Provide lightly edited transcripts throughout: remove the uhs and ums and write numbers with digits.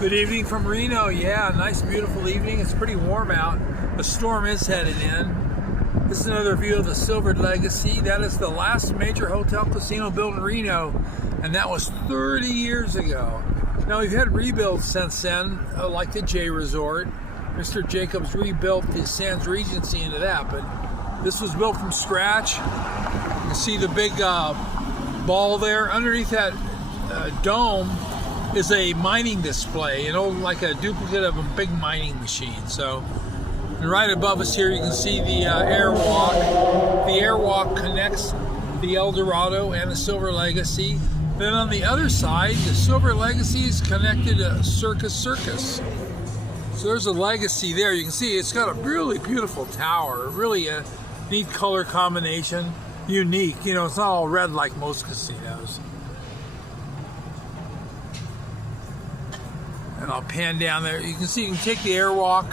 Good evening from Reno. Yeah, nice beautiful evening. It's pretty warm out. A storm is headed in. This is another view of the Silver Legacy. That is the last major hotel casino built in Reno, and that was 30 years ago. Now we've had rebuilds since then, like the J Resort. Mr. Jacobs rebuilt the Sands Regency into that, but this was built from scratch. You can see the big ball there. Underneath that dome is a mining display, like a duplicate of a big mining machine. So, and right above us here, you can see the airwalk. The airwalk connects the El Dorado and the Silver Legacy. Then on the other side, the Silver Legacy is connected to Circus Circus. So there's a Legacy there. You can see it's got a really beautiful tower, really a neat color combination, unique. It's not all red like most casinos. And I'll pan down there. You can see you can take the airwalk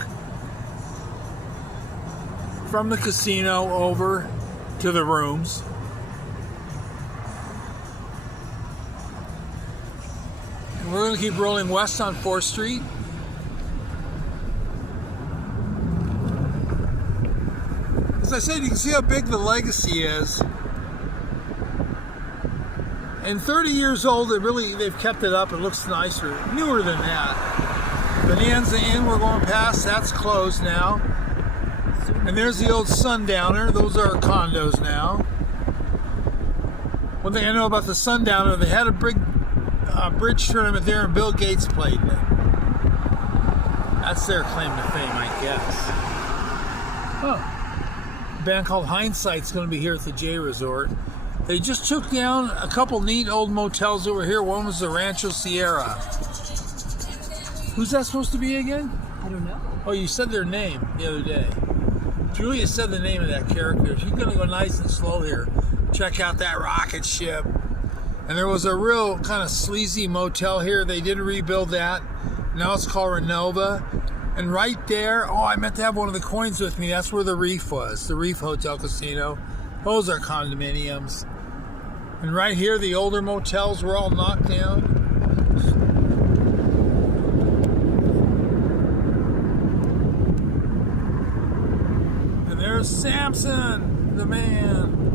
from the casino over to the rooms. And we're going to keep rolling west on 4th Street. As I said, you can see how big the Legacy is. And 30 years old, they've kept it up. It looks nicer, newer than that. Bonanza Inn, we're going past. That's closed now. And there's the old Sundowner. Those are condos now. One thing I know about the Sundowner, they had a big bridge tournament there, and Bill Gates played in it. That's their claim to fame, I guess. A band called Hindsight's going to be here at the J Resort. They just took down a couple neat old motels over here. One was the Rancho Sierra. Who's that supposed to be again? I don't know. Oh, you said their name the other day. Julia said the name of that character. She's going to go nice and slow here. Check out that rocket ship. And there was a real kind of sleazy motel here. They did rebuild that. Now it's called Renova. And right there, I meant to have one of the coins with me. That's where the Reef was. The Reef Hotel Casino. Those are condominiums. And right here, the older motels were all knocked down. And there's Samson, the man.